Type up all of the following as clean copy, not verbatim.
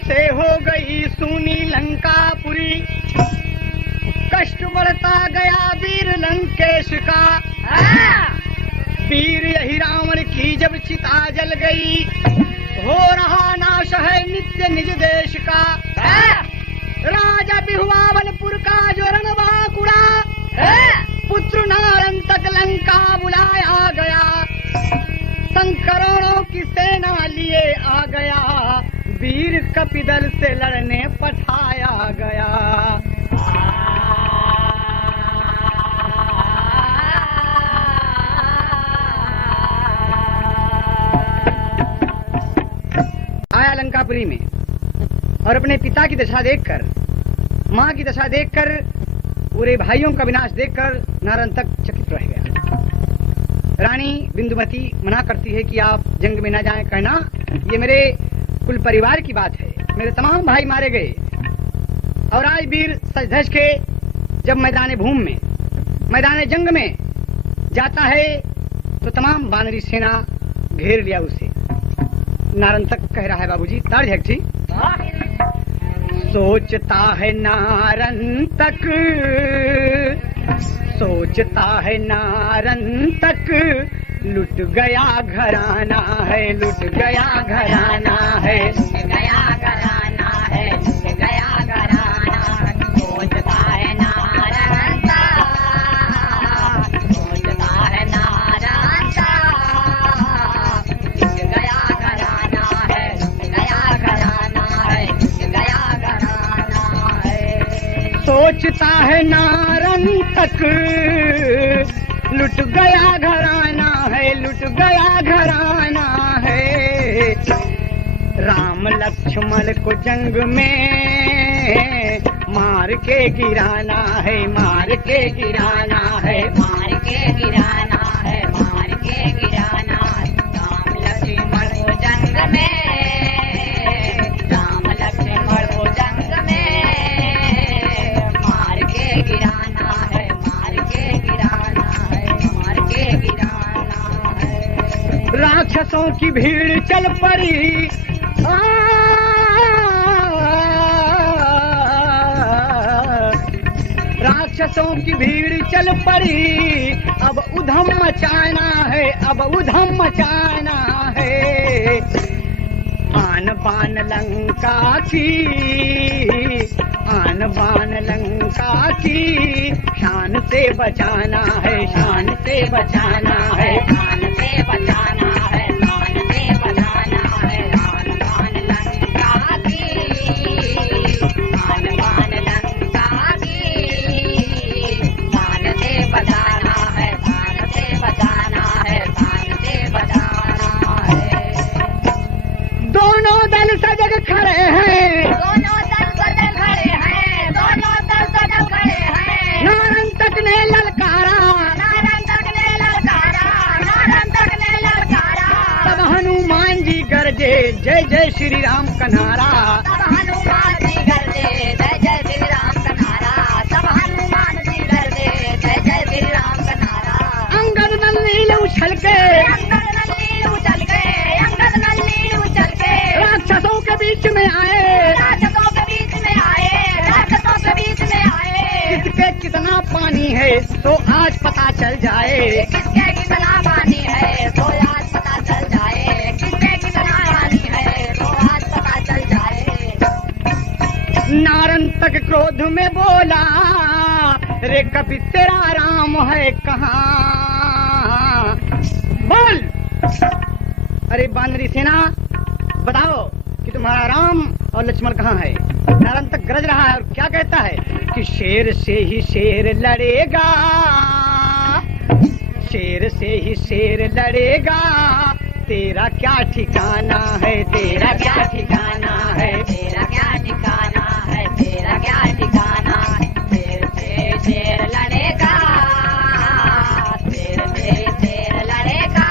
से हो गई सुनी लंकापुरी, कष्ट बढ़ता गया वीर लंकेश का। वीर यही रावण की जब चिता जल गई, हो रहा नाश है नित्य निज देश का। राजा बिहुआवलपुर का जो रणबांकुड़ा, पुत्र नारंतक लंका बुलाया गया, संकरोड़ों की सेना लिए आ गया, वीर कपिदल से लड़ने पठाया गया। आया लंकापुरी में और अपने पिता की दशा देखकर, माँ की दशा देखकर, पूरे भाइयों का विनाश देखकर नारंतक चकित रह गया। रानी बिंदुमती मना करती है कि आप जंग में न जाएं, कहना ये मेरे कुल परिवार की बात है, मेरे तमाम भाई मारे गए। और आज वीर सज धज के जब मैदान भूमि में, मैदान जंग में जाता है तो तमाम बानरी सेना घेर लिया उसे। नारंतक कह रहा है, बाबूजी ताड़ झकझी, सोचता है नारंतक, सोचता है नारंतक, लुट गया घराना है, लुट गया घराना है, लुट गया घराना है, लुट गया घराना। सोचता है नारंतक, सोचता है नारंतक, लुट गया घराना है, लुट गया घराना है, लुट गया घराना है। सोचता है नारंतक, लुट गया घराना है, लुट गया घराना है। राम लक्ष्मण को जंग में मार के गिराना है, मार के गिराना है, मार के गिराना है, मार के गिराना है। राम लक्ष्मण को जंग में, राम लक्ष्मण को जंग में मार के गिराना है, मार के गिराना है, मार के गिराना है। राक्षसों की भीड़ चल पड़ी, राक्षसों की भीड़ चल पड़ी, अब उधम मचाना है, अब उधम मचाना है। आन बान लंका की, आन बान लंका की, शान से बचाना है, शान से बचाना है, शान से बचाना है, शान से बचाना है। आन बान लंका की, आन बान लंका की, शान से बचाना है, शान से बचाना है, शान से बचाना है। दोनों दल सजग खड़े हैं, दोनों दल सजग खड़े हैं, दोनों दल सजग खड़े हैं। नारंतक ने ललकारा, नारंतक ने ललकारा, नारंतक ने ललकारा। तब हनुमान जी गरजे, जय जय श्री राम का नारा। तब हनुमान जी गरजे, जय जय श्री राम का नारा। तब हनुमान जी गरजे, जय जय श्री राम का नारा। अंगद नल्लील उछल के, अंगद नल्लील उछल के, अंगद नल्लील उछल के राक्षसों के बीच में आए, राक्षसों के बीच में आए, राक्षसों के बीच में आए। किसके कितना पानी है तो आज पता चल जाए, किसके कितना पानी है तो आज पता चल जाए, किसके कितना पानी है तो आज पता चल जाए। नारंतक क्रोध में बोला, रे कपि तेरा राम है कहाँ? बोल, अरे बानरी सेना बताओ कि तुम्हारा राम और लक्ष्मण कहाँ है? नारंतक गरज रहा है और क्या कहता है कि शेर से ही शेर लड़ेगा, शेर से ही शेर लड़ेगा, तेरा क्या ठिकाना है, तेरा क्या ठिकाना है, तेरा क्या ठिकाना है, तेरा क्या ठिकाना है। शेर से शेर लड़ेगा, शेर से शेर लड़ेगा,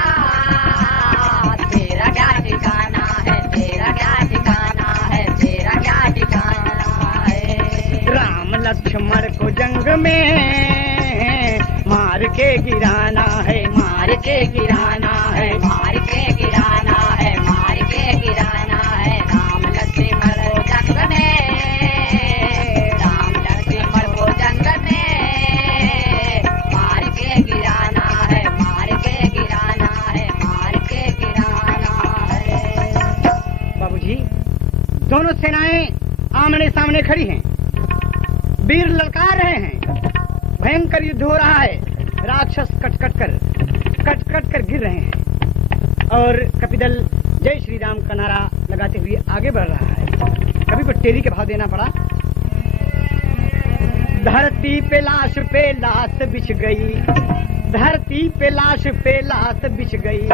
तेरा क्या ठिकाना है, तेरा क्या ठिकाना है, तेरा क्या ठिकाना है। राम लक्ष्मण को जंग में मार के गिराना है, मार के गिराना है, मार के गिराना है, मार के गिराना है। राम लक्ष्मण दोनों सेनाएं आमने सामने खड़ी हैं, वीर ललकार रहे हैं, भयंकर युद्ध हो रहा है, राक्षस कट कट कर गिर रहे हैं और कपिदल जय श्री राम का नारा लगाते हुए आगे बढ़ रहा है। कभी को टेरी के भाव देना पड़ा। धरती पे लाश बिछ गई, धरती पे लाश बिछ गई,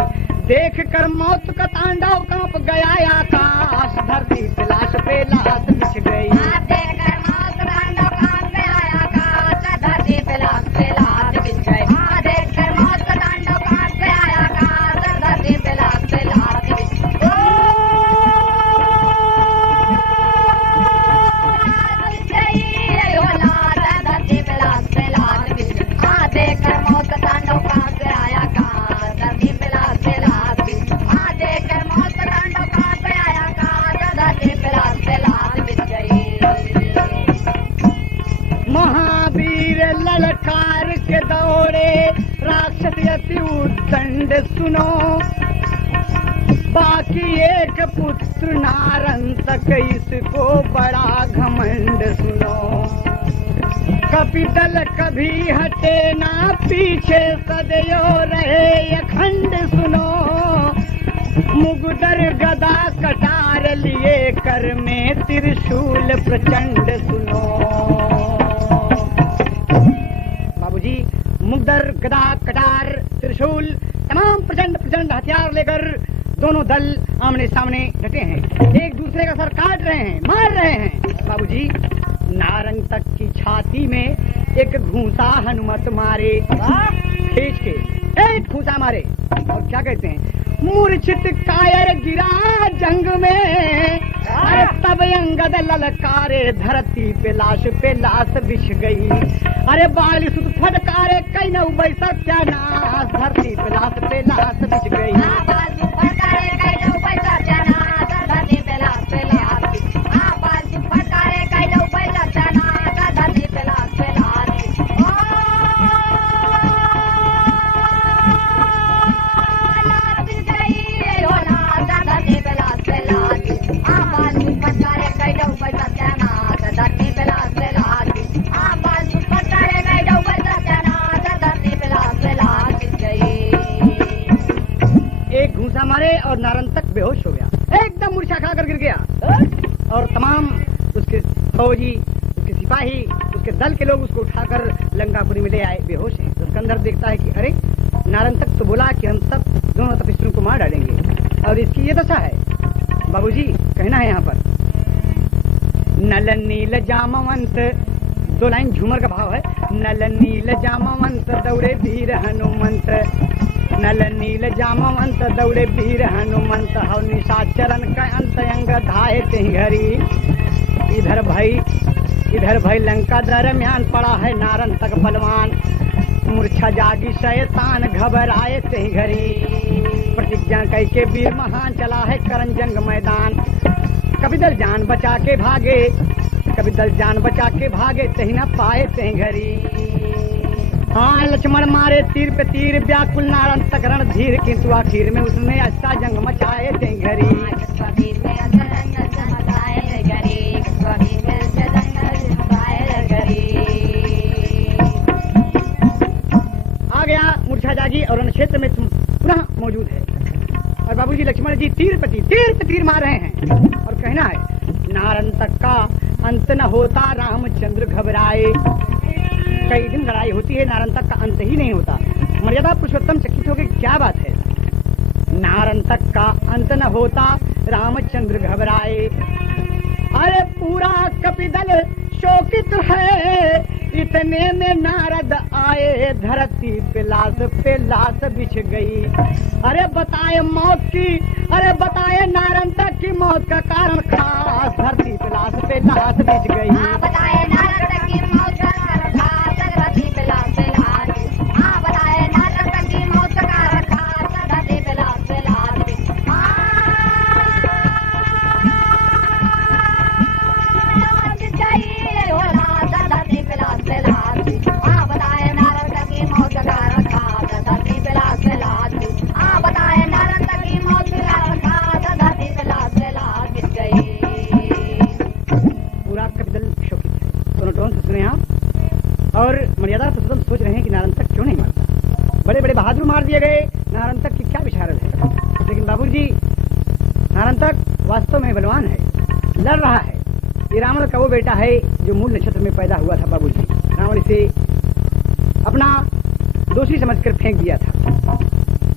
देख कर मौत का तांडव कांप गया आकाश। धरती पे लाश बिछ गई, देख कर मौत का तांडव कांप गया आकाश। धरती पे लाश बिछ गई, देख कर मौत का तांडव कांप गया आकाश। धरती पे लाश बिछ गई। महावीर ललकार के दौड़े राक्षस अति उद्दंड सुनो, बाकी एक पुत्र नारंतक इसको बड़ा घमंड सुनो। कपिदल कभी हटे ना पीछे, सदैव रहे अखंड सुनो। मुगदर गदा कटार लिए कर में त्रिशूल प्रचंड सुनो। बाबूजी, मुगदर गदा कटार त्रिशूल तमाम प्रचंड हथियार लेकर दोनों दल आमने सामने डटे हैं, एक दूसरे का सर काट रहे हैं, मार रहे हैं। बाबूजी, नारंतक की छाती में एक घूंसा हनुमत मारे, खींच के एक घूंसा मारे और क्या कहते हैं, मूर्छित कायर गिरा जंग में। अरे तब अंगद ललकारे, धरती पे लाश बिछ गई। अरे बाल सुत फटकारे, कई न उबई सत्यानाश। धरती पे लाश बिछ गई। मारे और नारंतक बेहोश हो गया, एकदम मूर्छा खाकर गिर गया और तमाम उसके फौजी, उसके सिपाही, उसके दल के लोग उसको उठाकर लंकापुरी में ले आए, बेहोश है। तो स्कंदर देखता है कि अरे नारंतक तो बोला कि हम सब दोनों तपस्वियों को मार डालेंगे और इसकी ये दशा है। बाबूजी, कहना है यहाँ पर, नल नील जामवंत, दो लाइन झूमर का भाव है। नल नील जामवंत दौड़े वीर हनुमंत, नल नील जामवंत दौड़े वीर हनुमंत, हव निशाचरन का अंत अंग धाये तिहरी। इधर भई लंका दरम्यान पड़ा है नारंतक बलवान, मूर्छा जागी शैतान घबराए तिहरी। प्रतिज्ञा कई के वीर महान चला है करन जंग मैदान, कपिदल जान बचा के भागे, कपिदल जान बचा के भागे, तही न पाए तिहरी। हाँ, लक्ष्मण मारे तीर पे तीर, व्याकुल नारंतक रणधीर, किंतु आखिर में उसने अच्छा जंग मचाए तिहरी। आ गया मूर्छा जागी और रण क्षेत्र में तुम पुनः मौजूद है और बाबूजी लक्ष्मण जी तीर पे तीर मार रहे हैं और कहना है, नारंतक का अंत न होता रामचंद्र घबराए। कई दिन लड़ाई होती है, नारंतक का अंत ही नहीं होता। मर्यादा पुरुषोत्तम चकित हो गए, क्या बात है, नारंतक का अंत न होता रामचंद्र घबराए। अरे पूरा कपिदल शोकित है, इतने में नारद आए, धरती पे लाश बिछ गई। अरे बताए मौत की, अरे बताए नारंतक की मौत का कारण खास, धरती पे लाश बिछ गई। बताए नारंतक की मौत का कारण खास, धरती पे लाश बताए नारंतक की मौत का कारण खास, धरती पे लाश नारंतक वास्तव में बलवान है, लड़ रहा है। ये रावण का वो बेटा है जो मूल नक्षत्र में पैदा हुआ था बाबूजी। रावण इसे अपना दोषी समझकर फेंक दिया था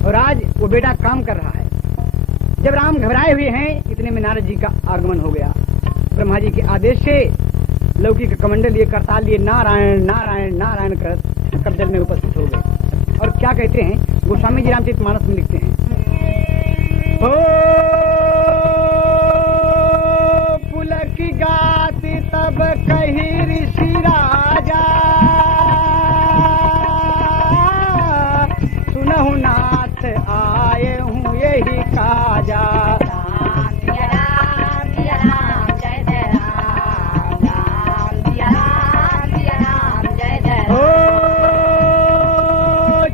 और आज वो बेटा काम कर रहा है। जब राम घबराए हुए हैं, इतने में नारद जी का आगमन हो गया। ब्रह्मा जी के आदेश से लौकिक कमंडल लिए करताल लिए नारायण नारायण नारायण कर कब्जल में उपस्थित हो गए। और क्या कहते हैं, गोस्वामी जी रामचरितमानस में लिखते हैं, ओ पुलक गात तब कही ऋषि राजा, सुनहु नाथ आए हूँ यही काजा।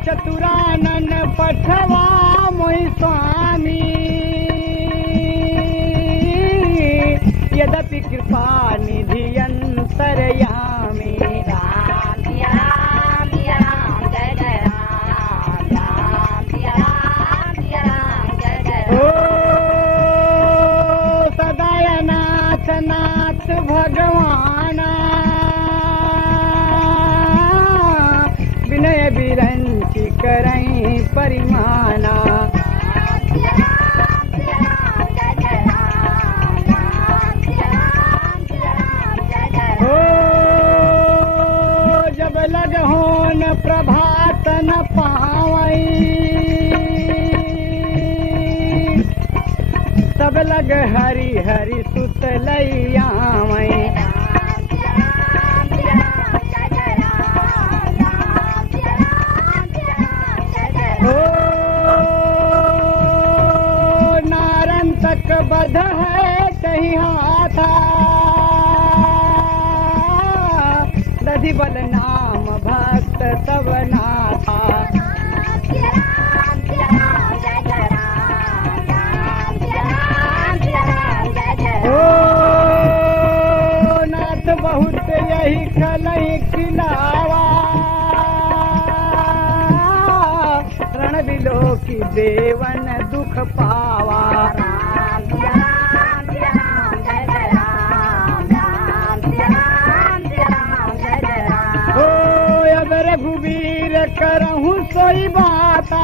चतुरानन पठवा मोहि स्वामी, यद्यपि कृपा निधि अंतरयामी। राम सिया राम जय जय राम, राम सिया राम जय जय। ओ सदयनाथ नाथ भगवाना, विनय विरंचि करई परिमाना। जब लग होन प्रभात न पावई, तब लग हरि हरि सुत लैयावई। नारंतक बध है कहीं हाथा, दधि बल नाम भक्त तब नाथा। ओ नाथ बहुत यही खलई खिलावा, रण बिलो की देवन दुख पावा। रघुवीर करहूँ सोई बाता,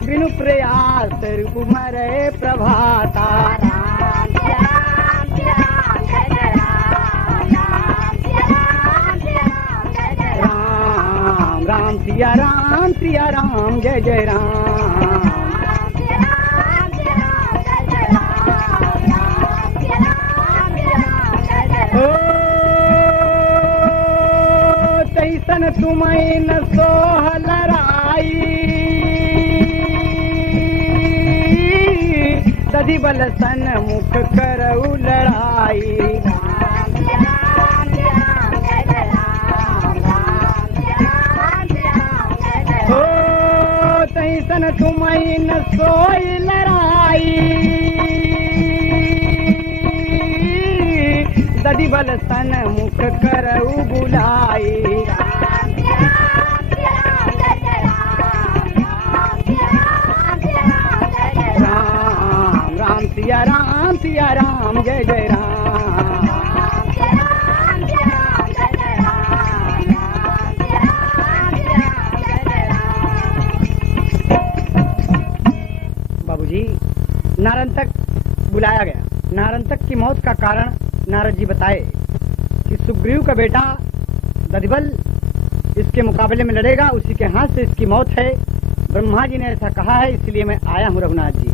बिनु प्रयास कुमरे प्रभाता। राम राम सिया राम जय जय राम। तैसन तुम्हें न सोहलराई, दधि बल सन मुख करऊ लड़ाई। हो तैसन तुम्हें न सोई लड़ाई, दधि बल सन मुख करऊ बुलाई। राम राम सिया राम जय जय राम। बाबूजी, नारंतक बुलाया गया। नारंतक की मौत का कारण नारद जी बताए कि सुग्रीव का बेटा दधिबल इसके मुकाबले में लड़ेगा, उसी के हाथ से इसकी मौत है। ब्रह्मा जी ने ऐसा कहा है, इसलिए मैं आया हूँ रघुनाथ जी।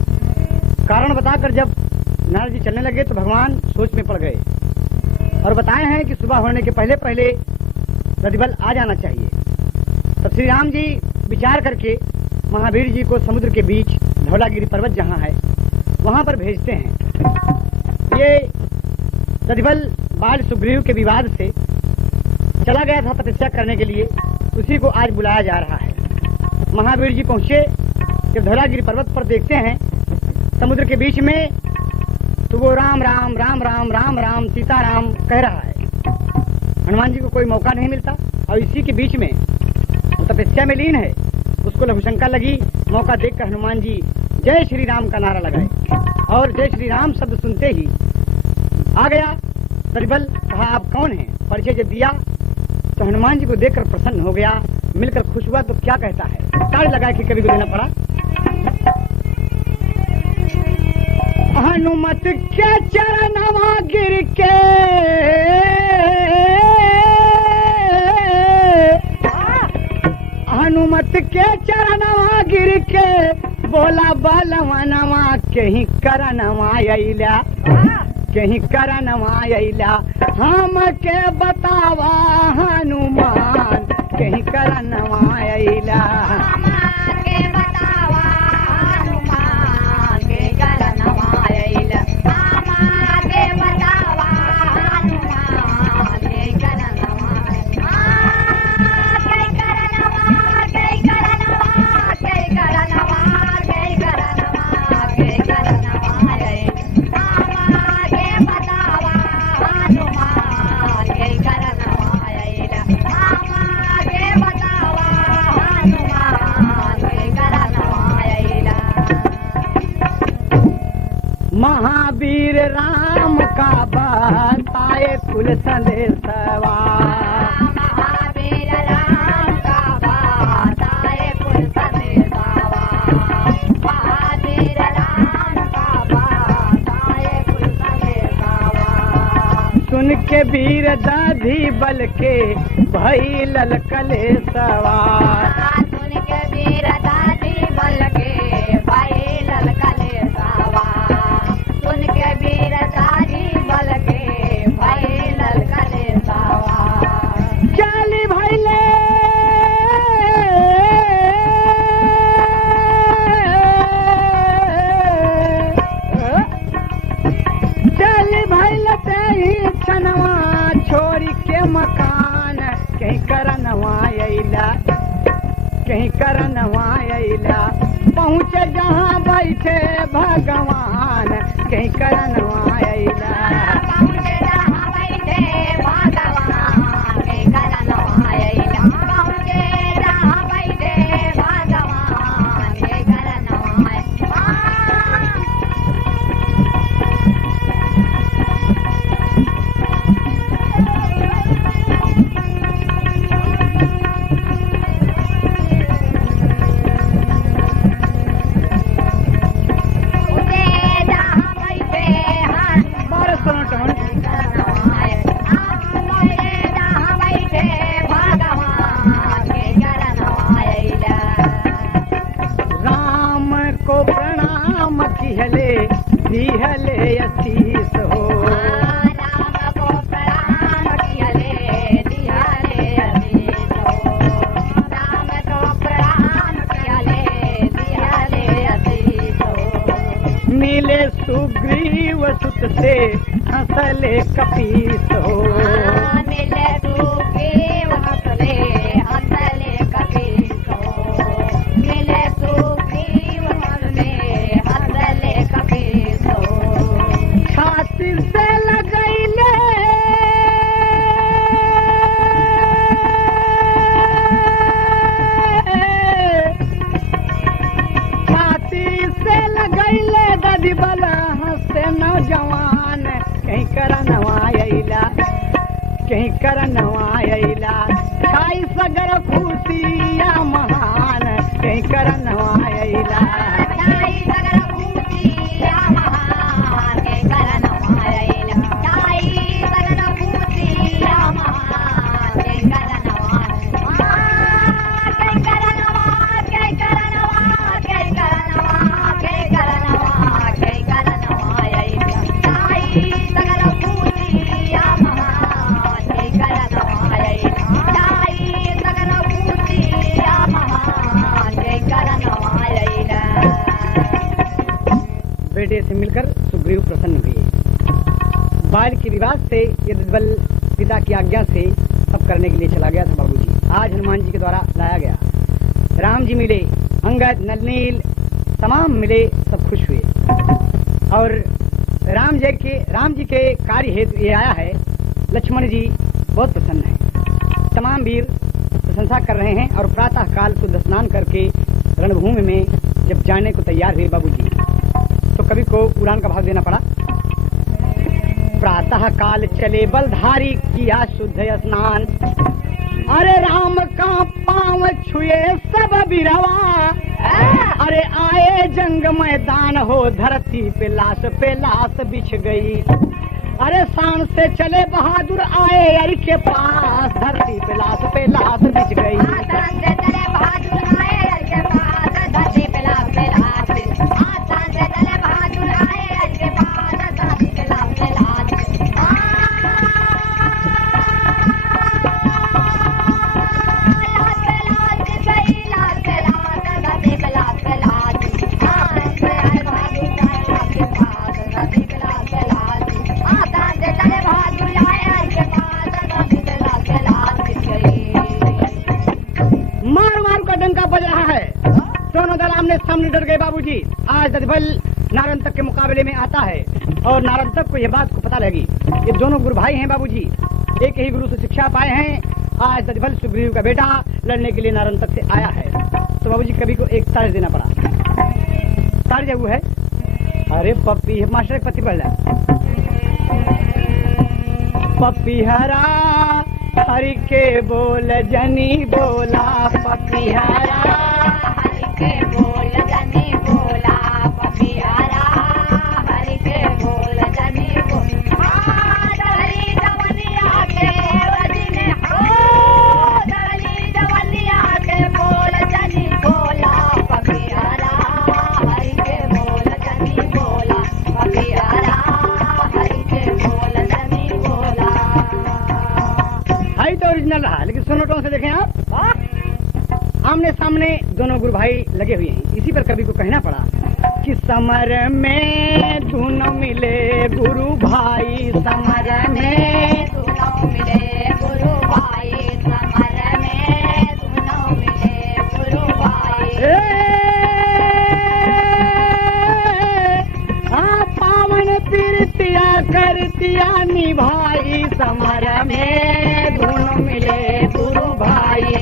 कारण बताकर जब नारद जी चलने लगे तो भगवान सोच में पड़ गए और बताए हैं कि सुबह होने के पहले पहले दधिबल आ जाना चाहिए। तब श्री राम जी विचार करके महावीर जी को समुद्र के बीच धौलागिरी पर्वत जहाँ है वहाँ पर भेजते हैं। ये दधिबल बाल सुग्रीव के विवाद से चला गया था तपस्या करने के लिए, उसी को आज बुलाया जा रहा है। महावीर जी पहुंचे, जब धौलागिरी पर्वत पर देखते हैं समुद्र के बीच में, तो वो राम राम राम राम राम राम सीताराम कह रहा है। हनुमान जी को कोई मौका नहीं मिलता और इसी के बीच में वो तपस्या में लीन है। उसको लघुशंका लगी, मौका देखकर हनुमान जी जय श्री राम का नारा लगाए और जय श्री राम शब्द सुनते ही आ गया प्रतिबल। कहा आप कौन हैं? परिचय जब दिया तो हनुमान जी को देखकर प्रसन्न हो गया, मिलकर खुश हुआ। तो क्या कहता है? ताड़ी लगा के कवि को देना पड़ा। हनुमत के चरणवा गिर के हनुमत के चरणवा गिर के बोला बलवनवा कहीं करनवा अइला कहीं करनवा अइला हम के बतावा हनुमान कहीं करनवा अइला महावीर राम का बताए कुल संदेशवा महावीर राम का बताए कुल संदेशवा महावीर राम का बताए कुल संदेशवा सुन के वीर दाधी बल के भई ललकले सवा सुन के वीर दादी बल के भई ललकले सवा सुन के वीर दादी बल के भई ललकले सवा चली भैले चली भैले तेरी छनवा छोरी के मकान कहीं करनवा अइला कहीं करनवा अइला पहुँचे जहाँ बैठे भगवान कहीं करनवा अइला पहुँचे जहाँ बैठे भगवान कहीं करनवा अइला पहुँचे जहाँ बैठे भगवान कहीं करनवा अइला दिहले असीस हो राम को प्रणाम किहले दिहले असीस हो राम को प्रणाम किहले दिहले असीस हो मिले सुग्रीव सुत से हंसले कपीस हो मिले सुग्रीव हंसले हंसले कपीस हो मिले सुग्रीव हंसले हंसले कपीस छाती से लगैले छाती से लगैले दादी बला हंसे नौजवान कहीं करनवा अइला कहीं करनवा अइला खाई सगर खुशिया महान कहीं करनवा अइला खाई सगर खुशिया महान कहीं करनवा अइला खाई सगर खुशिया महान कहीं करनवा कहीं करनवा कहीं करनवा कहीं करनवा कहीं करनवा कहीं करनवा अइला खाई सगर खुशिया महान कहीं करनवा अइला खाई सगर खुशिया महान कहीं करनवा अइला बेटे से मिलकर सुग्रीव प्रसन्न हुए। बाल के रिवाज से यदुबल पिता की आज्ञा से सब करने के लिए चला गया था बाबूजी। आज हनुमान जी के द्वारा लाया गया। राम जी मिले, अंगद नलनील तमाम मिले, सब खुश हुए। और राम जी के कार्य हेतु ये आया है। लक्ष्मण जी बहुत प्रसन्न हैं। तमाम वीर प्रशंसा कर रहे हैं और प्रातः काल शुद्ध स्नान करके रणभूमि में जब जाने को तैयार हुए बाबूजी तो कवि को उड़ान का भाव देना पड़ा। प्रातः काल चले बलधारी किया शुद्ध स्नान, अरे राम का पांव छुए सब बिरवा, अरे आए जंग मैदान हो धरती पे लाश बिछ गई। अरे शान से चले बहादुर आए अर के पास, धरती पे लाश बिछ गई। आमने सामने डर गए बाबूजी। आज दधिबल नारंतक के मुकाबले में आता है और नारंतक को यह बात को पता लगी। ये दोनों गुरु भाई हैं बाबूजी, एक ही गुरु से शिक्षा पाए हैं। आज दधिबल सुग्रीव का बेटा लड़ने के लिए नारंतक से आया है, तो बाबूजी कवि को एक ताज देना पड़ा। ताज वो है, अरे पप्पी मास्टर एक पति पढ़ रहा, पप्पी हरा हरि के बोल जनी बोला, पप्पी हरा के बोल जनी बोला, पपियारा हरि के बोल जनी बोला। दली जवनिया के वजने हो, दली जवनिया के बोल जनी बोला, पपियारा हरि के बोल जनी बोला, पपियारा हरि के बोल जनी बोला। हाई तो ओरिजिनल रहा, लेकिन सोनोटों से देखें आप आमने सामने दोनों गुरु भाई लगे हुए हैं। इसी पर कवि को कहना पड़ा कि समर में दोनों मिले गुरु भाई, समर में दोनों मिले गुरु भाई, समर में दोनों मिले गुरु भाई। पावन प्रीतिया करतिया निभाई, समर में दोनों मिले गुरु भाई,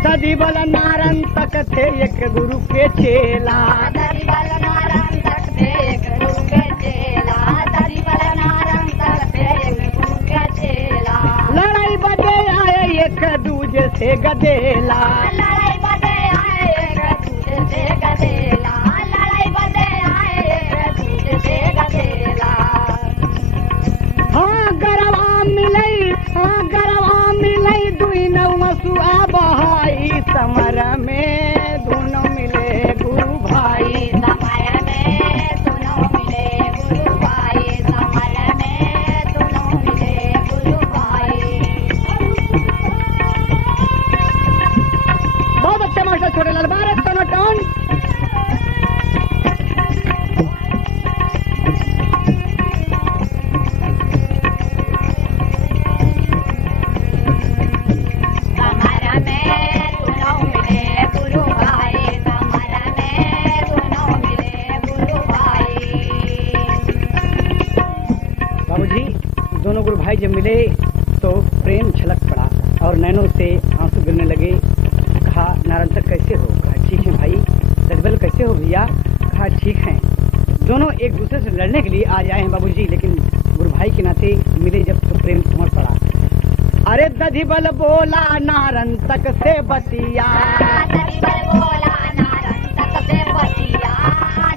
दधिबल नारंतक थे एक गुरु के चेला, दधिबल नारंतक थे एक गुरु के चेला, दधिबल नारंतक थे एक गुरु के चेला। लड़ाई बदे आए एक दूजे से गदेला, लड़ाई बदे आए एक दूजे से गदेला, लड़ाई बदे आए एक दूजे से गदेला। हाँ गरवा मिलई दुई नौसुआ बहाई, समर में दोनों मिले गुरु भाई, समर में दोनों मिले गुरु भाई, समर में दोनों मिले गुरु भाई। बहुत अच्छे मास्टर छोटे लाल भारत सोनोटोन। दोनों गुरु भाई जब मिले तो प्रेम छलक पड़ा और नैनों से आंसू गिरने लगे। कहा नारंतक कैसे हो? कहा ठीक है भाई। दधिबल कैसे हो भैया? कहा ठीक है। दोनों एक दूसरे से लड़ने के लिए आ जाए हैं बाबूजी, लेकिन गुरु भाई के नाते मिले जब तो प्रेम उमड़ पड़ा। अरे दधिबल बोला नारंतक से बतिया, दधिबल बोला नारंतक से बतिया,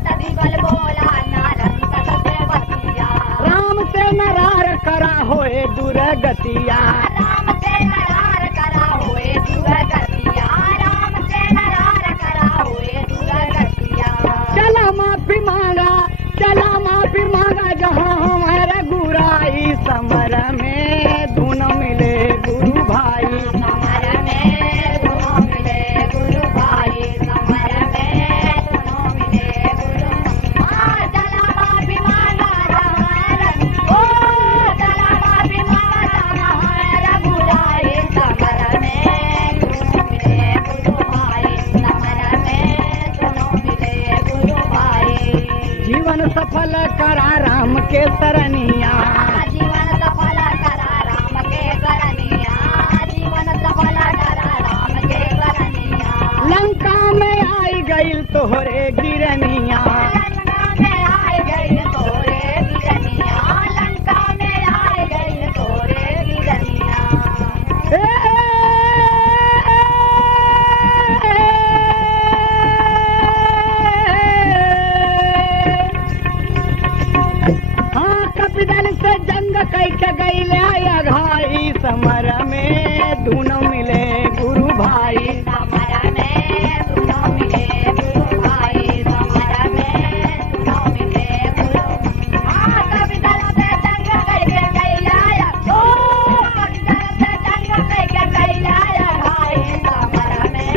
दधिबल बोला नारंतक से बतिया। राम से नरार करा होए दुर्गतिया, राम से नरार करा होए दुर्गतिया, राम से नरार करा होए दुर्गतिया। चला माफी मांगा जहाँ हमारा गुराई, समर में दोनों मिले गुरु भाई, समर में दोनों मिले के सरनिया। जीवन सफल करा राम के सरनिया, जीवन सफल करा राम के सरनिया। लंका में आई गई तोहरे गिरनिया, लंका में आई गई तोरे गिरनिया, लंका में आई गई तोरे गिरनिया। हाँ कपिदल से जंग कैके गई आया घाई, समर में दोनों मिले गुरु भाई। समर में दोनों मिले गुरु भाई, समर में दोनों मिले गुरु। हाँ कपिदल से जंग कैके गई आया, कपिदल से जंग कैके गई आया भाई, समर में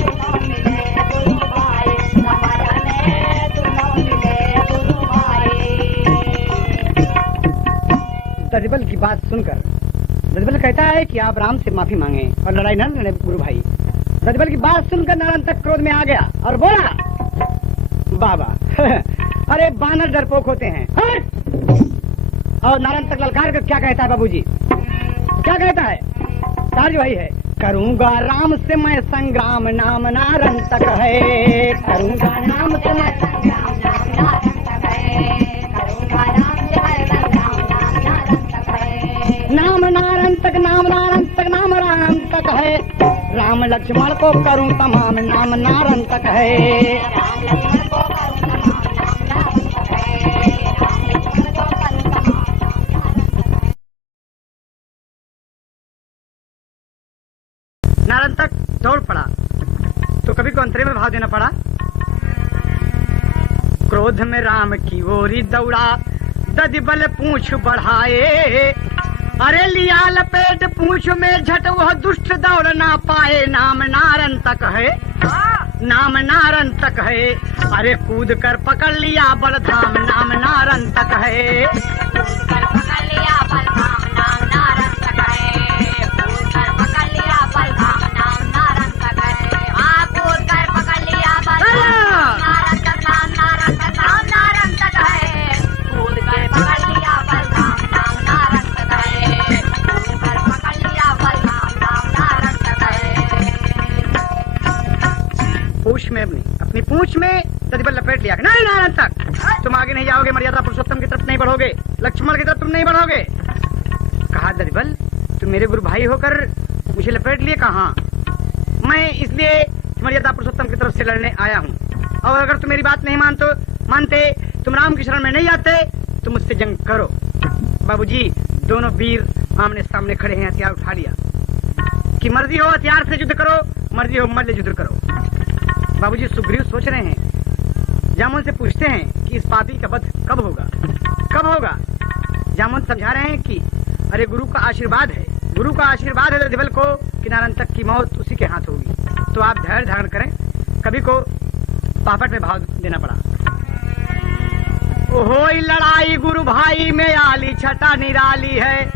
दोनों मिले गुरु भाई, समर में दोनों मिले गुरु भाई। दरिबल की बात सुनकर दरिबल कहता है कि आप राम से माफी मांगे और लड़ाई न लड़े गुरु भाई। दरिबल की बात सुनकर नारंतक क्रोध में आ गया और बोला, बाबा अरे बानर डरपोक होते हैं। और नारंतक ललकार कर क्या कहता है बाबूजी, क्या कहता है? ताज भाई है, करूंगा राम से मैं संग्राम नाम नारंतक है, करूंगा राम से मैं संग्राम नाम नारंतक है, करूंगा राम से मैं संग्राम नाम नारंतक है। नाम नारंतक नाम नारंतक नाम नारंतक है, राम लक्ष्मण को करूं तमाम नाम नारंतक है। राम लक्ष्मण को करूं तमाम नाम नारंतक है, राम लक्ष्मण को करूं तमाम नाम नारंतक है। नारंतक दौड़ पड़ा तो कभी को अंतरे में भाव देना पड़ा। क्रोध में राम की ओरी दौड़ा, ददिबल पूंछ बढ़ाए, अरे लिया लपेट पूंछ में झट वह दुष्ट दौड़ ना पाए। नाम नारंतक है, नाम नारंतक है, अरे कूद कर पकड़ लिया बलधाम नाम नारंतक है। कूद कर पकड़ लिया बलधाम नाम नारंतक है, कूद कर पकड़ लिया बलधाम नाम नारंतक है। हाँ कूद कर पकड़ लिया बलधाम नारंतक नाम नारंतक नाम नारंतक है, कूद कर पकड़ लिया बलधाम नाम नारंतक है, कूद कर पकड़ लिया बलधाम नाम नारंतक है। पूंछ में अपनी पूंछ में ददिबल लपेट लिया। नहीं नारंतक, तुम आगे नहीं जाओगे, मर्यादा पुरुषोत्तम की तरफ नहीं बढ़ोगे, लक्ष्मण की तरफ तुम नहीं बढ़ोगे। कहा ददिबल तुम मेरे गुरु भाई होकर मुझे लपेट लिए कहा? मैं इसलिए मर्यादा पुरुषोत्तम की तरफ से लड़ने आया हूँ, और अगर तुम मेरी बात नहीं मानते, तुम राम की शरण में नहीं आते, तुम मुझसे जंग करो। बाबूजी दोनों वीर आमने सामने खड़े हैं, हथियार उठा लिया कि मर्जी हो हथियार से युद्ध करो, मर्जी हो मल्ल युद्ध करो। बाबूजी सुग्रीव सोच रहे हैं, जामुन से पूछते हैं कि इस पापी का वध कब होगा, कब होगा? जामुन समझा रहे हैं कि अरे गुरु का आशीर्वाद है, गुरु का आशीर्वाद है ददिबल को कि नारंतक की मौत उसी के हाथ होगी। तो आप धैर्य धारण करें। कवि को पापट में भाव देना पड़ा। होई लड़ाई गुरु भाई में आली छटा निराली है,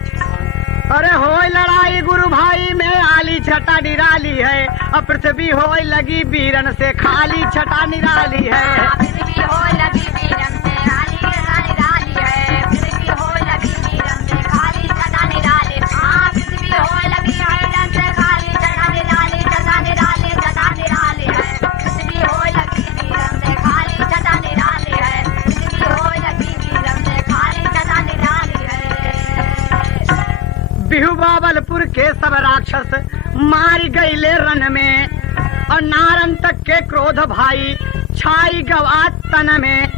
अरे होई लड़ाई गुरु भाई में आली छटा निराली है, अब पृथ्वी होई लगी वीरन से खाली छटा निराली है। पृथ्वी होय लगी वीरन से खाली छटा निराली है, पृथ्वी होय लगी वीरन से खाली छटा निराली। हाँ पृथ्वी होय लगी वीरन से खाली छटा निराली, छटा निराली, छटा निराली है। पृथ्वी होय लगी वीरन से खाली छटा निराली है, पृथ्वी होय लगी वीरन से खाली छटा निराली है। बिहु बाबलपुर के सब राक्षस मारी गईले रन में, और नारंतक के क्रोध भाई छाई गवा तन में।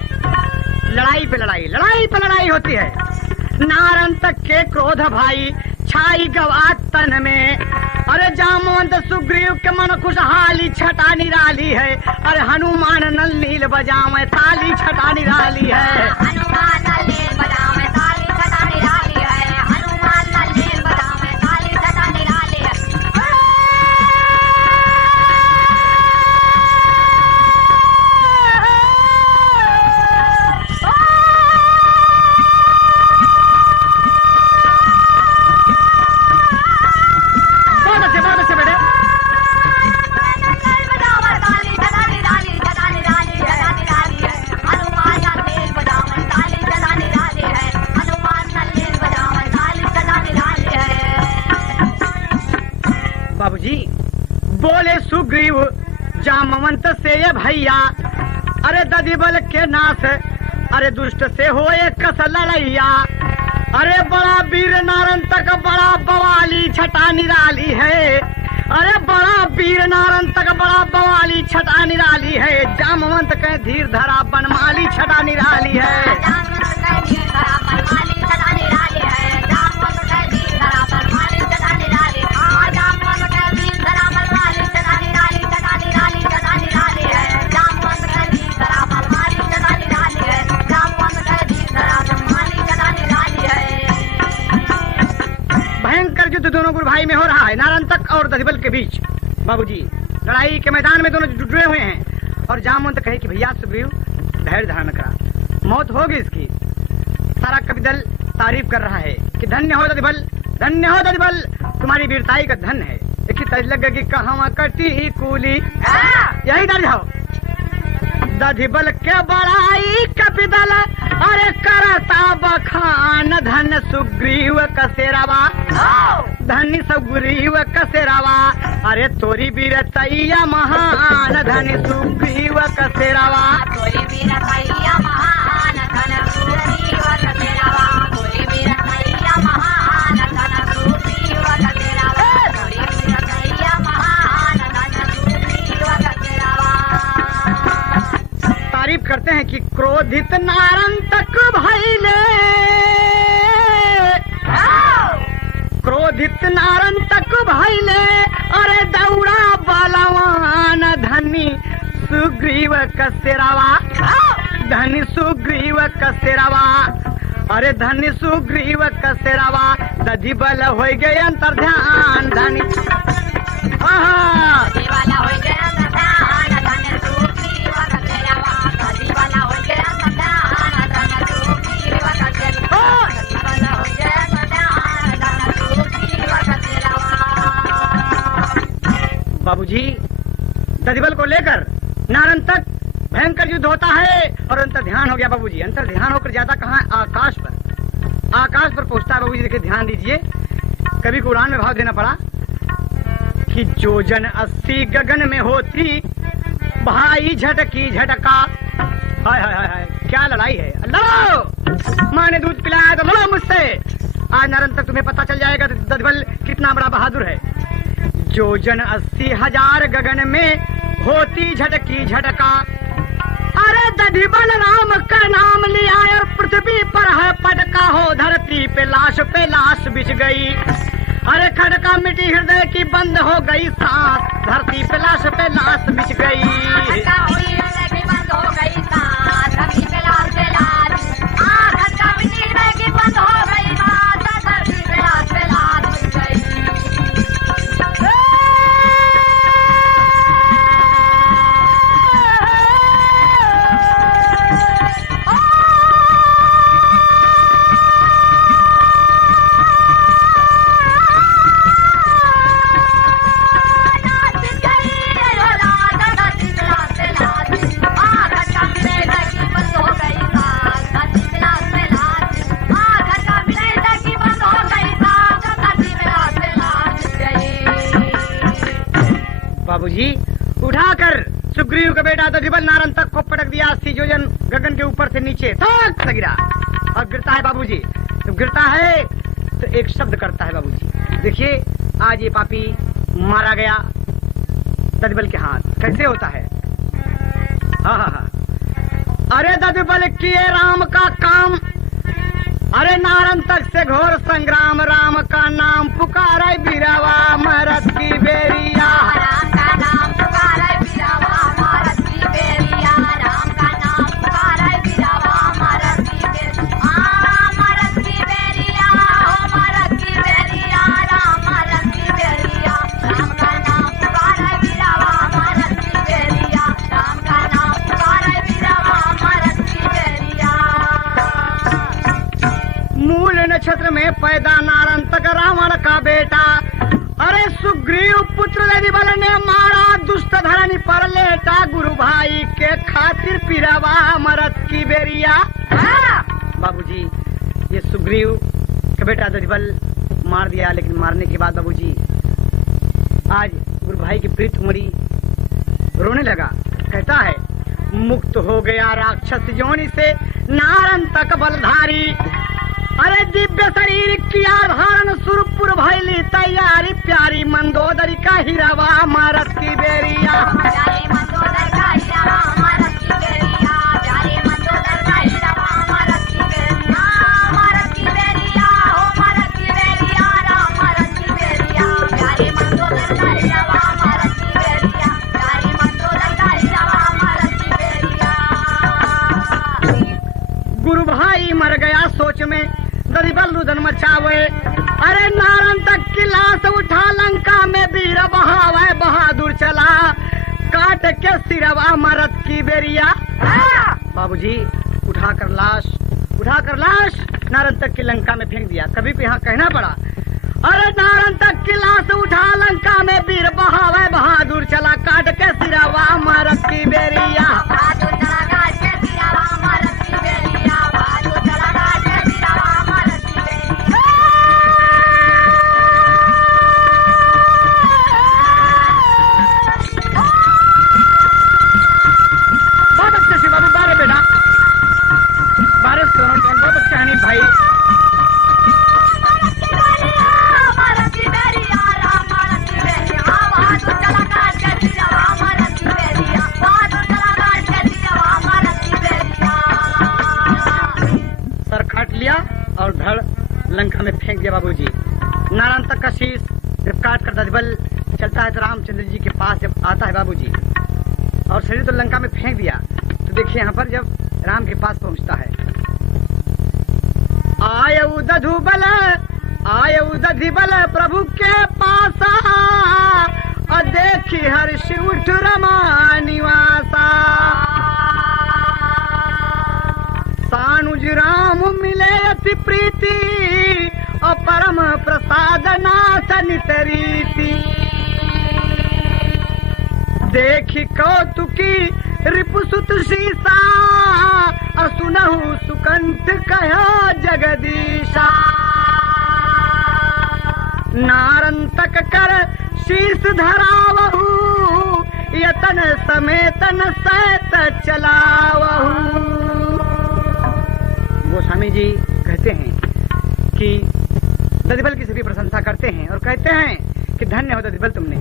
लड़ाई पे लड़ाई, लड़ाई पे लड़ाई होती है। नारंतक के क्रोध भाई छाई गवा तन में, अरे जामवंत सुग्रीव के मन खुशहाली छटा निराली है, अरे हनुमान नल नील बजावे ताली छटा निराली है। हनुमान नल नील बजावे ताली छटा निराली है, हनुमान नल नील बजावे ताली छटा निराली है। बहुत अच्छे बेटे। नल बजावे ताली छटा निराली, छटा निराली, छटा निराली है, हनुमान नल नील बजावे ताली छटा बोले सुग्रीव जामवंत से ये भैया, अरे दधिबल के नाश, अरे दुष्ट से होए कस लड़ैया। अरे बड़ा वीर नारंतक बड़ा बवाली छटा निराली है, अरे बड़ा वीर नारंतक बड़ा बवाली छटा निराली है। जामवंत के धीर धरा बनमाली छटा निराली है। भयंकर युद्ध दोनों गुरु भाई में हो रहा है, नारंतक और दधिबल के बीच। बाबूजी लड़ाई के मैदान में दोनों जुटे हुए हैं और जामवंत कहे कि भैया सुग्रीव धैर्य धारण करा, मौत होगी इसकी। सारा कपिदल तारीफ कर रहा है कि धन्य हो दधिबल, धन्य हो दधिबल, तुम्हारी वीरताई का धन है। देखिए तज लगेगी कहाँ कटी कूली, यही दर्ज हो। दधिबल के बड़ाई कपिदल अरे करता बखान, धन सुग्रीव कसेरवा, धन सुग्रीव कसेरवा। अरे तोरी वीरतैया महान, धन सुग्रीव कसेरवा। तोरी वीरतैया महान, धन सुग्रीव कसेरवा। तोरी वीरतैया महान, धन सुग्रीव कसेरवा। तोरी वीरतैया महान, धन सुग्रीव कसेरवा। तारीफ करते हैं कि क्रोधित नारंतक भइले, क्रोधित नारंतक भइले, अरे दौड़ा बलवान, धनी सुग्रीव कसेरवा, धनी सुग्रीव कसेरवा। अरे धनी सुग्रीव कसेरवा, दधिबल हो गए अंतर ध्यान, धनी दधिबल हो गए अंतर ध्यान, धन सुग्रीव कसेरवा। दधिबल हो गए अंतर ध्यान, धन सुग्रीव कसेरवा। दधिबल हो गए अंतर ध्यान, धन सुग्रीव कसेरवा। बाबूजी दधिबल को लेकर नारंतक भयंकर युद्ध होता है और अंतर ध्यान हो गया। बाबूजी अंतर ध्यान होकर ज्यादा कहाँ, आकाश पर, आकाश पर पहुंचता है। बाबूजी देखिए ध्यान दीजिए, कभी को उड़ान में भाव देना पड़ा कि जोजन 80 गगन में होती भाई झटकी झटका। हाय हाय हाय हाय, क्या लड़ाई है। अल्लाह माँ ने दूध पिलाया तो लड़ो मुझसे। आज नारंतक तुम्हें पता चल जाएगा दधिबल कितना बड़ा बहादुर है। जोजन 80,000 गगन में होती झटकी झटका। अरे दधिबल राम का नाम लिया और पृथ्वी पर है पटका, हो धरती पे लाश बिछ गई। अरे खड़का मिटी हृदय की बंद हो गई सांस, धरती पे लाश बिछ गई। खड़का हुई हृदय की बंद हो गई सांस, धरती पे लाश खड़का मिटी हृदय की बंद हो गई सांस, धरती पे लाश बिछ गई। बाबूजी उठाकर सुग्रीव का बेटा दधिबल नारंतक को पटक दिया 80 योजन गगन के ऊपर से नीचे तक गिरा और गिरता है। बाबूजी जब गिरता है तो एक शब्द करता है। बाबूजी देखिए आज ये पापी मारा गया दधिबल के हाथ, कैसे होता है। हाँ हाँ हाँ, अरे दधिबल किए राम का काम, अरे नारंतक से घोर संग्राम, राम का नाम पुकारे बिरवा मरद की बेरिया। राम का नाम पुकारे बिरवा मरद की बेरिया। राम का नाम पुकारे बिरवा मरद की बेरिया। मरद की बेरिया, मरद की बेरिया, राम मरद की बेरिया। राम का नाम पुकारे बिरवा मरद की बेरिया। राम का नाम पुकारे बिरवा मरद की बेरिया। मूल नक्षत्र में पैदा नारंतक रावण का बेटा, अरे सुग्रीव पुत्र दधिबल ने मारा दुष्ट धरनी पर लेटा, गुरु भाई के खातिर पिरवा मरद की बेरिया। बाबूजी ये सुग्रीव का बेटा दधिबल मार दिया, लेकिन मारने के बाद बाबूजी आज गुरु भाई की प्रीत उमड़ी, रोने लगा। कहता है मुक्त हो गया राक्षस योनि से नारन तक बलधारी। अरे दिव्य शरीर किया धारण सुरपुर भैली तैयारी प्यारी मंदोदरी का हिरवा मारत की बेरिया। प्यारे मंदोदर का हिरवा मारत की बेरिया, प्यारे मंदोदर का हिरवा मारत की बेरिया, मारत की बेरिया, हो मारत की बेरिया, राम मारत की बेरिया, प्यारे मंदोदर का हिरवा मारत की बेरिया, प्यारे मंदोदर का हिरवा मारत की बेरिया। गुरु भाई मर गया सोच में दरिबल रुदन मचावे। अरे नारन तक की लाश उठा लंका में वीर बहावे बहादुर चला काट के सिरवा मरत की बेरिया। बाबूजी उठाकर लाश नारन तक की लंका में फेंक दिया। कभी भी यहाँ कहना पड़ा अरे नारन तक की लाश उठा लंका में वीर बहावे बहादुर चला काट के सिरवा मरत की बेरिया। बहादुर चला काट के सिरवा मारत की बेरिया, बहादुर चला काट के सिरवा मारत की बेरिया। बहुत अच्छा शिव बाबू, बारे बेटा बारे सोनू बहुत अच्छा है भाई। मारत की बेरिया, राम मारत की बेरिया, बहादुर चला काट के सिरवा मारत की बेरिया, बहादुर चला काट के सिरवा मारत की बेरिया। सर काट लिया और धड़ लंका में फेंक दिया बाबूजी। नारायण तक का शीश जब काट कर दजबल चलता है तो रामचंद्र जी के पास जब आता है बाबूजी और शरीर तो लंका में फेंक दिया, तो देखिए यहाँ पर जब राम के पास पहुँचता है आयऊ दधुबल आयऊ दधिबल प्रभु के पास और देखी हर्ष उठ रमा निवासा। सानुज राम मिले अति प्रीति और परम प्रसाद नाथ नितरीति। देखी कौतुकी रिपुसुत शीसा और सुनहु सुकंठ कहो जगदीशा। नारन तक कर शीस धरावहु यतन समेतन सैत चलावहु। गोस्वामी जी कहते हैं कि दधिबल की सभी प्रशंसा करते हैं और कहते हैं कि धन्य हो दधिबल, तुमने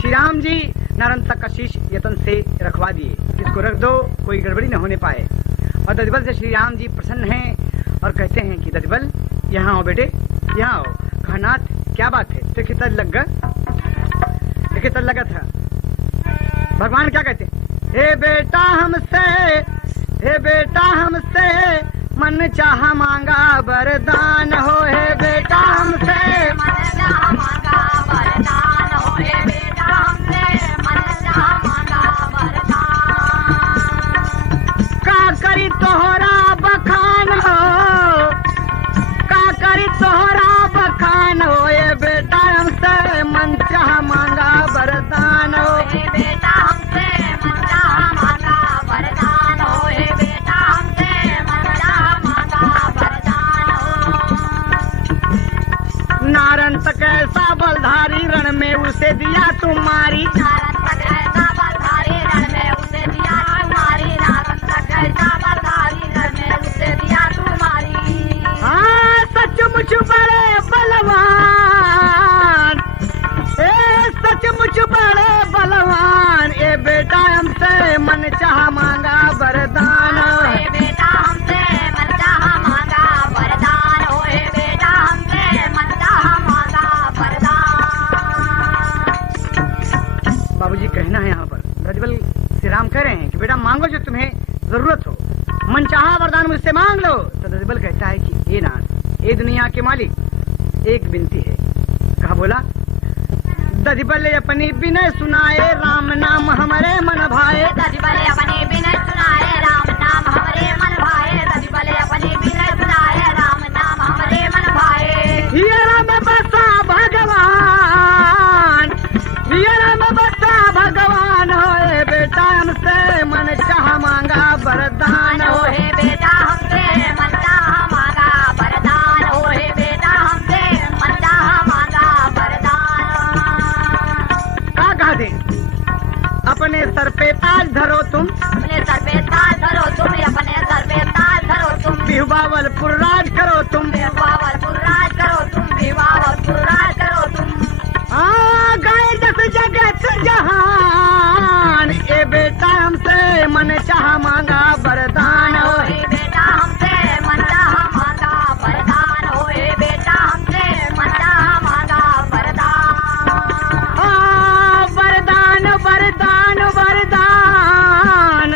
श्री राम जी नारन तक का शीश यतन से रखवा दिए, इसको रख दो कोई गड़बड़ी न होने पाए। और दधिबल से श्री राम जी प्रसन्न हैं और कहते हैं कि दधिबल यहाँ आओ बेटे, यहाँ आओ। कहा नाथ क्या बात है, देखिए तल लगा था। भगवान क्या कहते, हे बेटा हमसे मन चाह मांगा वरदान हो। हे बेटा हमसे मन चाह मांगा वरदान हो, हे बेटा हमसे मन चाह मांगा वरदान। का करी तोहरा बखान हो, का करी तोहरा बखान हो। ये बेटा हमसे मन चाह मांगा वरदान हो। हे बेटा हमसे मन चाह मांगा वरदान हो, हे बेटा हमसे मन चाह मांगा वरदान हो। नारन तक ऐसा बलधारी रण में उसे दिया तुम्हारी। नारन तक ऐसा बलधारी रण में उसे दिया तुम्हारी, नारन तक ऐसा बलधारी रण में उसे दिया तुम्हारी। हाँ सचमुच बड़े बलवान, सचमुच बड़े बलवान। ए बेटा हमसे मन चाह मांगा वरदान हो। हे बेटा हमसे मन चाह मांगा वरदान हो, हे बेटा हमसे मन चाह मांगा वरदान। बाबूजी कहना है यहाँ पर दधिबल श्री राम कह रहे हैं कि बेटा मांगो जो तुम्हें जरूरत हो, मन चाहा वरदान मुझसे मांग लो। तो दधिबल कहता है कि ये नाथ, ये दुनिया के मालिक, एक विनती है। कहा बोला, दधिबल अपनी विनय सुनाए राम नाम हमारे मन भाए। दधिबल अपनी विनय सुनाए राम नाम हमारे मन भाए, दधिबल अपनी विनय सुनाए राम नाम हमारे मन भाए। हियरा में बसा भगवान, हियरा में बसा भगवान होए। बेटा हमसे मन चाह मांगा वरदान हो। हे बेटा हमसे मन चाह मांगा वरदान हो, हे बेटा हमसे मन चाह मांगा वरदान। का कहा ताज धरो तुम, अपने सर पे ताज धरो तुम, अपने सर पे ताज धरो तुम, बिहुबावलपुर राज करो तुम, बिहुबावलपुर राज करो तुम, बिहुबावलपुर राज करो तुम। गाय दस जगत जहान, ए बेटा हमसे मन चाह मांगा वरदान हो, ए बेटा हमसे मन चाह मांगा वरदान हो, ए बेटा हमसे मन चाह मांगा वरदान। वरदान वरदान वरदान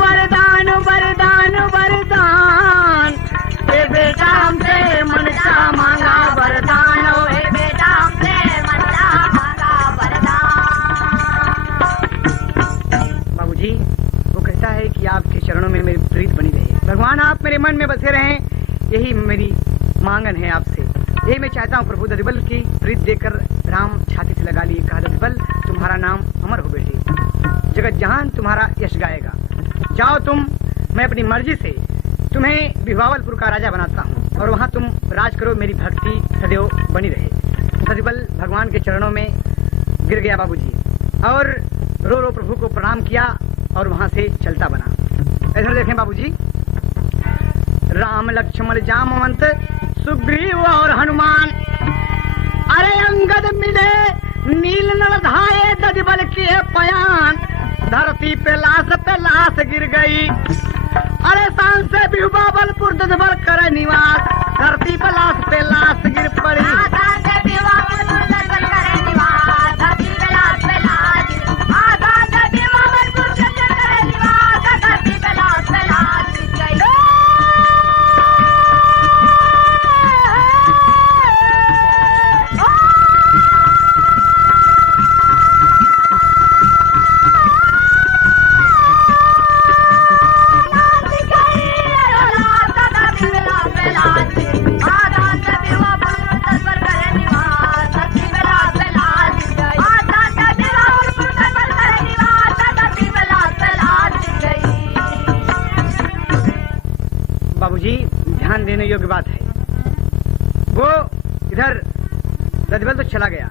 वरदान वरदान वरदान, ए बेटा हमसे मन चाह मांगा वरदान हो, ए बेटा हमसे मन चाह मांगा वरदान। बाबूजी वो कहता है कि आपके चरणों में मेरी प्रीत बनी रहे, भगवान आप मेरे मन में बसे रहें, यही मेरी मांगन है आपसे। यही मैं चाहता हूँ प्रभु। दधिबल की प्रीत देकर राम छाती से लगा लिए, कहा दधिबल तुम्हारा नाम अमर हो बेटे, जगत जहान तुम्हारा यश गाएगा। जाओ तुम, मैं अपनी मर्जी से तुम्हें बिहुबावलपुर का राजा बनाता हूँ और वहाँ तुम राज करो, मेरी भक्ति सदैव बनी रहे। दधिबल भगवान के चरणों में गिर गया बाबूजी और रो रो प्रभु को प्रणाम किया और वहाँ से चलता बना। इधर देखें बाबूजी, राम लक्ष्मण जामवंत सुग्रीव और हनुमान, अरे अंगद मिले नील नल धाये, दधिबल किए पयान, धरती पे लाश गिर गई, अरे शान से बिहुबावलपुर दधिबल करे निवास, धरती पे लाश गिर पड़ी। बाबूजी ध्यान देने योग्य बात है, वो इधर दधिबल तो चला गया,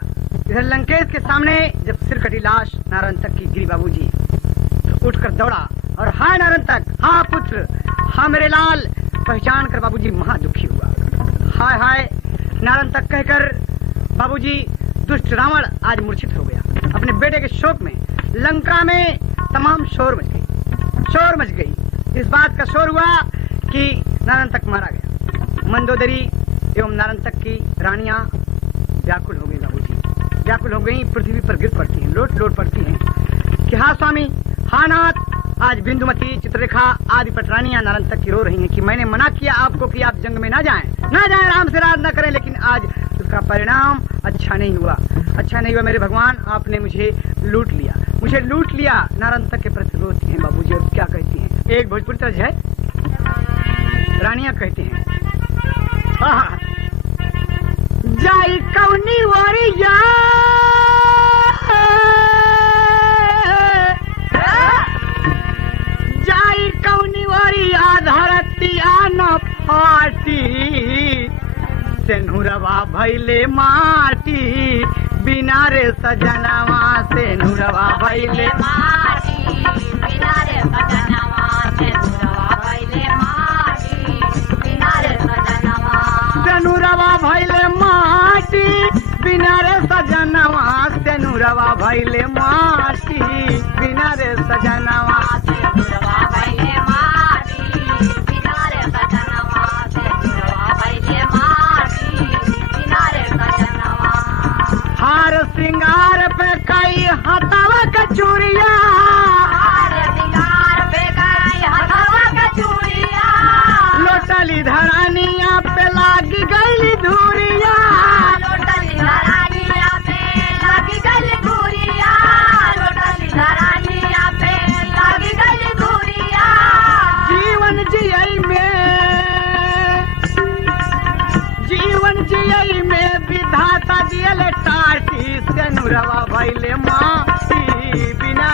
इधर लंकेश के सामने जब सिर कटी लाश नारायणतक की गिरी बाबूजी तो उठकर दौड़ा और हाय नारायणतक, हाँ पुत्र, हाँ मेरे लाल, पहचान कर बाबूजी महा दुखी हुआ। हाय हाय नारायणतक कहकर बाबूजी दुष्ट रावण आज मूर्छित हो गया। अपने बेटे के शोक में लंका में तमाम शोर मच गई। इस बात का शोर हुआ कि नारायणतक मारा गया। मंदोदरी एवं नारायणतक की रानियां व्याकुल हो गई बाबूजी, व्याकुल हो गई, पृथ्वी पर गिर पड़ती हैं, लोट लोट पड़ती हैं कि हाँ स्वामी, हाँ नाथ, आज बिंदुमती, चित्ररेखा आदि पटरानियां नारायणतक की रो रही हैं कि मैंने मना किया आपको कि आप जंग में ना जाएं, राम से राज न करें, लेकिन आज उसका परिणाम अच्छा नहीं हुआ मेरे भगवान, आपने मुझे लूट लिया। नारायणतक के प्रति रोती हैं बाबूजी और क्या कहती हैं, एक भोजपुरी तर्ज है, रानियां कहती हैं, जाई कौनी वरिया धरतिया न फाटी, सेनुरवा भैले माटी, बिना रे सजनवा, सेनुरवा भैले माटी, बिना रे सजनवा, सेनुरवा भैले माटी, बिना रे सजनवा, सेनुरवा भैले माटी, बिना रे सजनवा, सेनुरवा भैले माटी, बिना रे सजनवा, सेनुरवा भैले माटी, बिना रे सजनवा, सेनुरवा भैले माटी, बिना रे सजनवा। हार श्रृंगार पे कई हथवा कचूरिया, हार श्रृंगार पे कई हथवा कचूरिया, लोटली धरानिया पे लागी गई धूरिया, लोटली धरानिया पे लागी गई धूरिया, लोटली धरानिया पे लागी गई धूरिया। जीवन जियई में विधाता दियल टाटी, सेनुरवा भैले माटी, बिना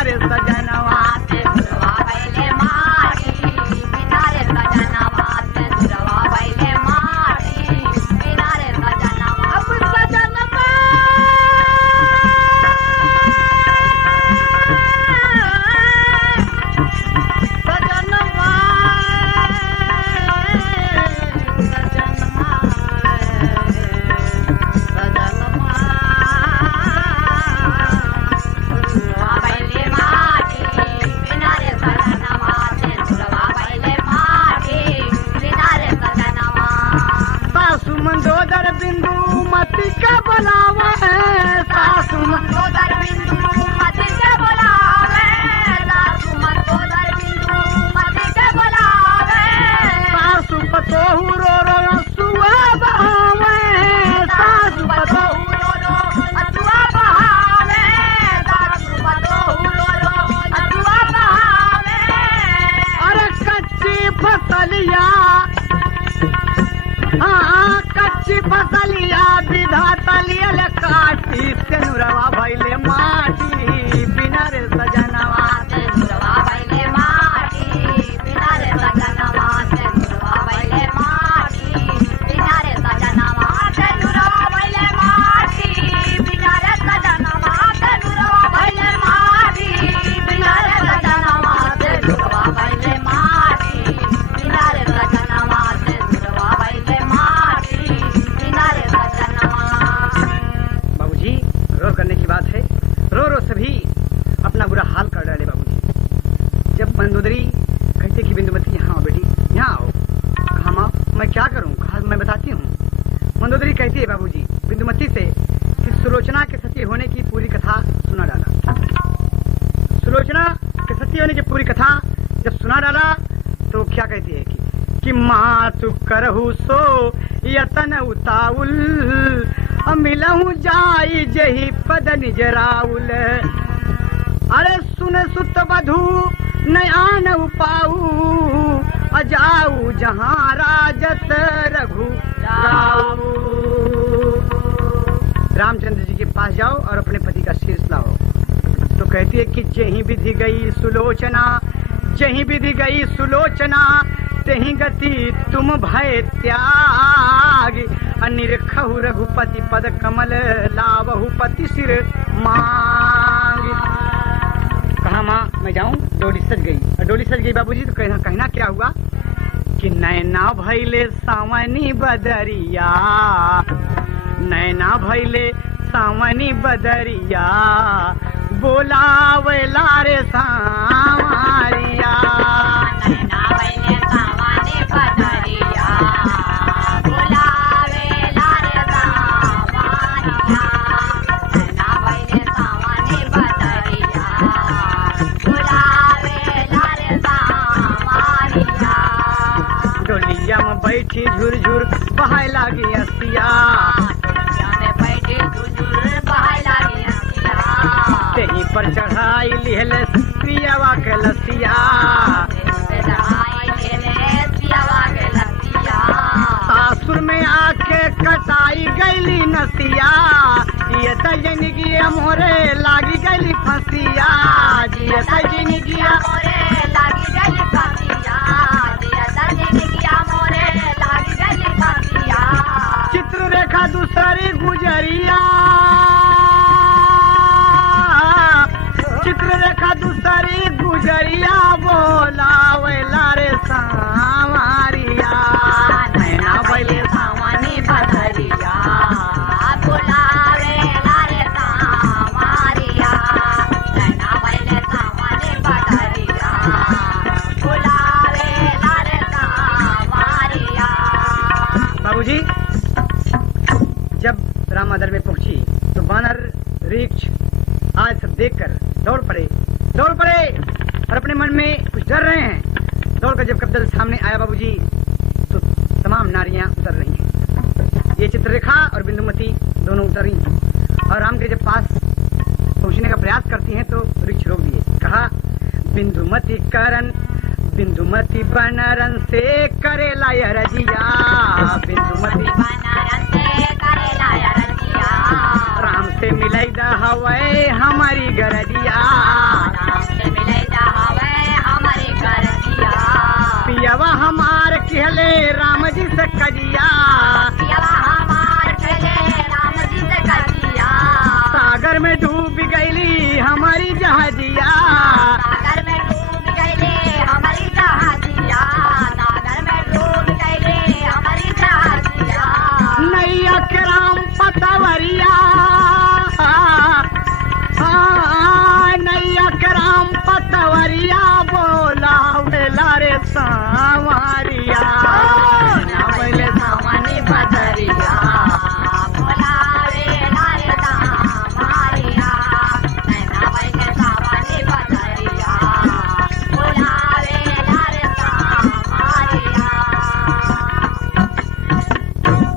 पति होने की पूरी कथा जब सुना डाला तो क्या कहती है कि माँ तू करहु सो यतन उताउल मिलहु जाई जही पद निजराउल। अरे सुन सुत बधू नयान उपाऊ अजाऊ जहाँ राजत रघु जाऊ। रामचंद्र जी के पास जाओ और अपने पति का शीर्ष लाओ। तो कहती है कि जहीं विधि गई सुलोचना, जहीं विधि गई सुलोचना, तहीं गति तुम भय त्याग। अनिरखहु रघुपति पद कमल लावहु पति सिर मांग। कहा माँ मैं जाऊं? डोली सज गई। और डोली सज गई बाबूजी तो कहना क्या हुआ कि नैना भैले सावनी बदरिया, नैना भैले सावनी बदरिया, बोलावे लारे सावरिया। नैना भैले सावनी बदरिया, बोलावे लारे सावरिया। नैना भैले सावनी बदरिया, बोलावे लारे सावरिया। डोलिया में बैठी झुरझुर बहाय लागी हसिया, डोलिया में बैठी झुरझुर बहाय लागी हसिया। तेही पर चढ़ाई लिहले पियावा के लसिया, सासुर में आके कटाई गईली नसिया, ये जिंदगी मोरे लागी गईली फसिया, ये जिंदगी मोरे लागी गईली फसिया, जिंदगी मोरे लागी गईली फसिया। चित्र रेखा दूसरी गुजरिया, चित्र रेखा दूसरी गुजरिया, बोलावे लारे सावरिया। नैना भैले सावनी बदरिया, बोलावे लारे सावरिया। नैना भैले सावनी बदरिया, बोलावे लारे सावरिया। बाबूजी जब रामादर में पहुंची तो बानर रिक्ष आज सब देखकर दौड़ पड़े और अपने मन में कुछ डर रहे हैं। दौड़कर जब कब्जा सामने आया बाबूजी तो तमाम नारियां उतर रही हैं। ये चित्ररेखा और बिंदुमती दोनों उतर रही हैं और राम के जब पास पहुंचने का प्रयास करती हैं तो वृक्ष रोक दिए। कहा बिंदुमती करन, बिंदुमती बनरन से करेला यह रजिया, बिंदुमती बनरन से करेला यह रजिया। राम से मिलाई दा हवे हमारी गरजिया, राम से मिलाई दा हवे हमारी गरजिया। पियावा हमार कहले राम जी से कजिया, पियावा हमार कहले राम जी से कजिया। सागर में डूब गईली हमारी जहाजिया, सागर में डूब गईले हमारी जहाजिया। सागर में डूब गईले हमारी जहाजिया। नैया के राम पतवरिया, नैया के राम पतवरिया, बोलावे लारे सावरिया। भैले सावनी बदरिया, बोलावे लारे सावरिया। नैना भैले सावनी बदरिया, बोलावे लारे सावरिया।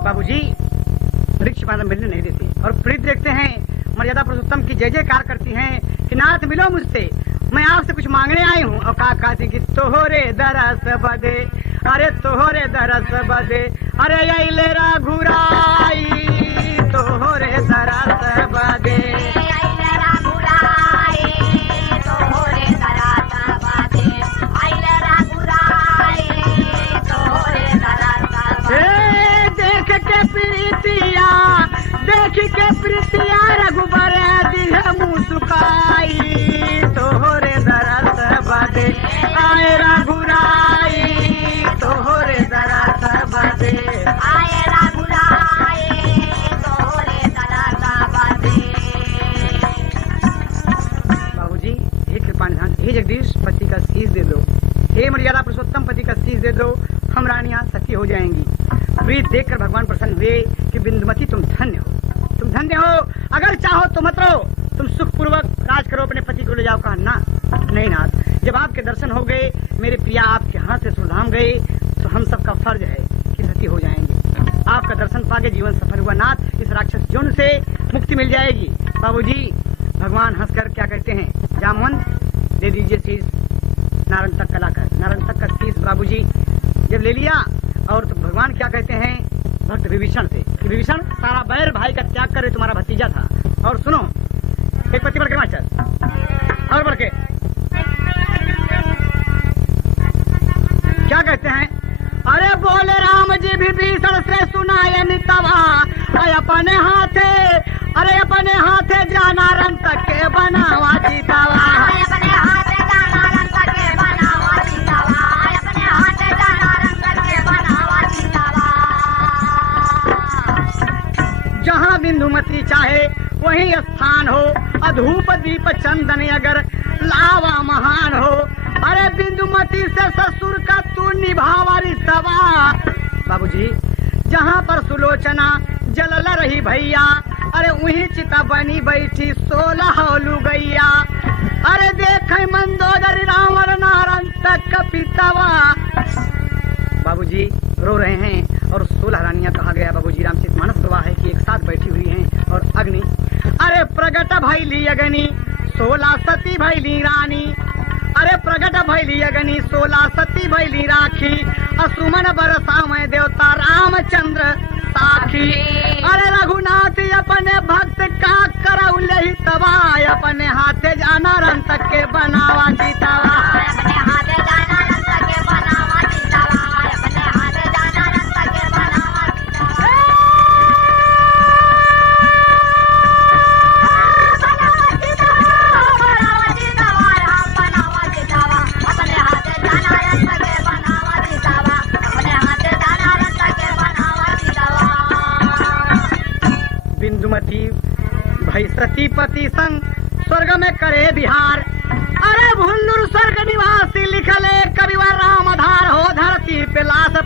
बाबूजी वृक्ष माता मिलने नहीं देती और प्रीत देखते हैं मर्यादा पुरुषोत्तम की जय जयकार करती हैं कि नाथ मिलो मुझसे, मैं आपसे कुछ मांगने आई हूँ। और कहा कहती कि तोहरे दरस बदे, अरे तोहरे दरस बदे, अरे अइले रघुराई, तोहरे दरस बदे। अइले रघुराई, तोहरे दरस बदे। अइले रघुराई, तोहरे दरस बदे। देख के प्रीतिया, देख के प्रीतिया, रघुबर दिल मुँह सुखाई, तोहरे दरस बदे। आए रघुराई, तोहरे दरस बदे। आए रघुराई, तोहरे दरस बदे। बाबूजी हे कृपानिधान, हे जगदीश पति का शीश दे दो, हे मर्यादा पुरुषोत्तम पति का शीश दे दो, हम रानियां सती हो जाएंगी। प्रीत देखकर भगवान प्रसन्न हुए कि बिंदुमती तुम धन्य हो, तुम धन्य हो। अगर चाहो तो मत रहो, तुम सुखपूर्वक राज करो, अपने पति को ले जाओ। कहा ना नहीं नाथ, जब आपके दर्शन हो गए, मेरे प्रिया आपके हाथ से सुधाम गए, तो हम सबका फर्ज है कि सती हो जाएंगे। आपका दर्शन पाके जीवन सफल हुआ नाथ, इस राक्षस जुन से मुक्ति मिल जाएगी। बाबूजी भगवान हंसकर क्या कहते हैं, जामवंत दे दीजिए शीश नारंग तक कलाकर। नारंग तक का शीश बाबूजी जब ले लिया, और तो भगवान क्या कहते हैं भक्त विभीषण से कि विभीषण सारा बैर भाई का त्याग करे, तुम्हारा भतीजा था। और सुनो एक पत्ती बढ़ के मास्टर और बढ़ के क्या कहते हैं, अरे बोले राम जी विभीषण से सुनायन तवा, अपने हाथे अरे अपने हाथे जाना रन तक के बनावा जीतावा। अपने हाथ जाना रंग के बनावा जीतावा, अपने हाथ जाना रंग के बनावा जीतावा। जहाँ बिंदुमती चाहे वही स्थान हो, अधूप दीप चंदन अगर लावा महान हो। अरे बिंदुमती से ससुर का तू निभावा रिश्तवा। बाबूजी जहाँ पर सुलोचना जलल रही भैया, अरे वही चिता बनी बैठी 16 लुगैया। अरे देख मंदोदरी रावण नारन तक पितवा। बाबूजी रो रहे हैं और 16 रानियां कहा गया। बाबूजी रामचरितमानस गवाह है कि एक साथ बैठी हुई हैं। और अग्नि अरे प्रगट भैली अग्नि 16 सती भैली रानी। अरे प्रगट भैली अग्नि 16 सती भैली राखी। असुमन बरसा में देवता रामचंद्र साखी। अरे रघुनाथ अपने भक्त का करौले ही तबाय, अपने हाथे जाना रन तक के बनावा जीतावा। अपने हाथ जाना रंग के बनावा जीतावा, अपने हाथ जाना रंग के बनावा जीतावा। बनावा जीतावा, राम बनावा जीतावा, अपने हाथ जाना रंग के बनावा जीतावा, अपने हाथ जाना रंग के बनावा जीतावा। बिंदुमती भई सतीपति संग स्वर्ग में करे बिहार। अरे भुल्लुर स्वर्ग निवासी लिखले कविवर रामधार हो, धरती पे लाश